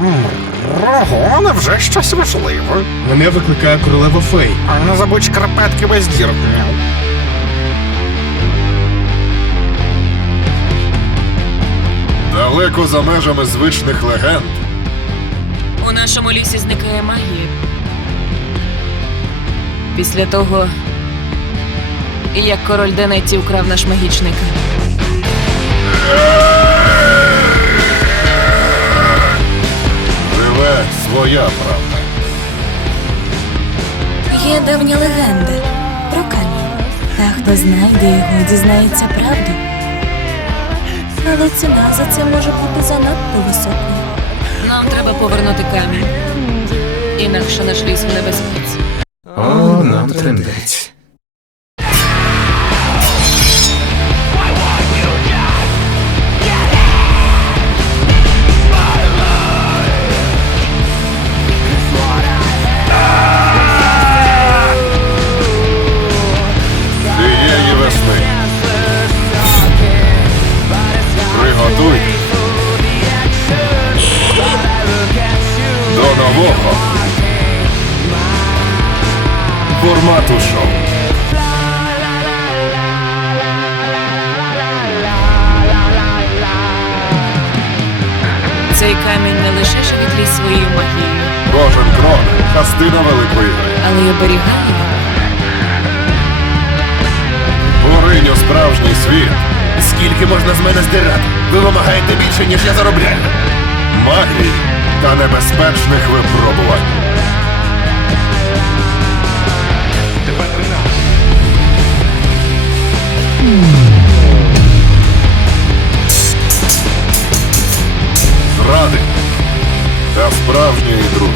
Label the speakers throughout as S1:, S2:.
S1: Ого, невже щось важливе?
S2: Мене викликає королева фей.
S1: А не забудь шкарпетки без дір.
S3: Далеко за межами звичних легенд.
S4: У нашому лісі зникає магія. Після того, як король Денетті украв наш магічний камінь.
S3: Живе своя правда.
S5: Є давня легенда про камінь. Та хто знайде його, дізнається правду. Але ціна за це може бути занадто високою.
S4: Нам треба повернути камінь. Інакше наш ліс в небезпеці.
S2: О, нам трендець.
S3: Цієї весни. Приготуй до нового формату шоу.
S4: Цей камінь не лише живітлі своєю магією,
S3: Кожен крок – частина великої гри.
S4: але й оберігає його.
S3: Поринь у справжній світ.
S2: Скільки можна з мене здирати? Ви вимагаєте більше, ніж я заробляю.
S3: Магії та небезпечних випробувань. Зради та справжньої дружби.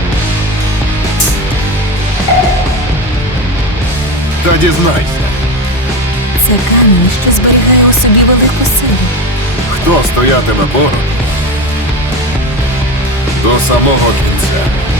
S3: Та дізнайся,
S5: Це камінь, що зберігає у собі велику силу.
S3: хто стоятиме поруч до самого кінця.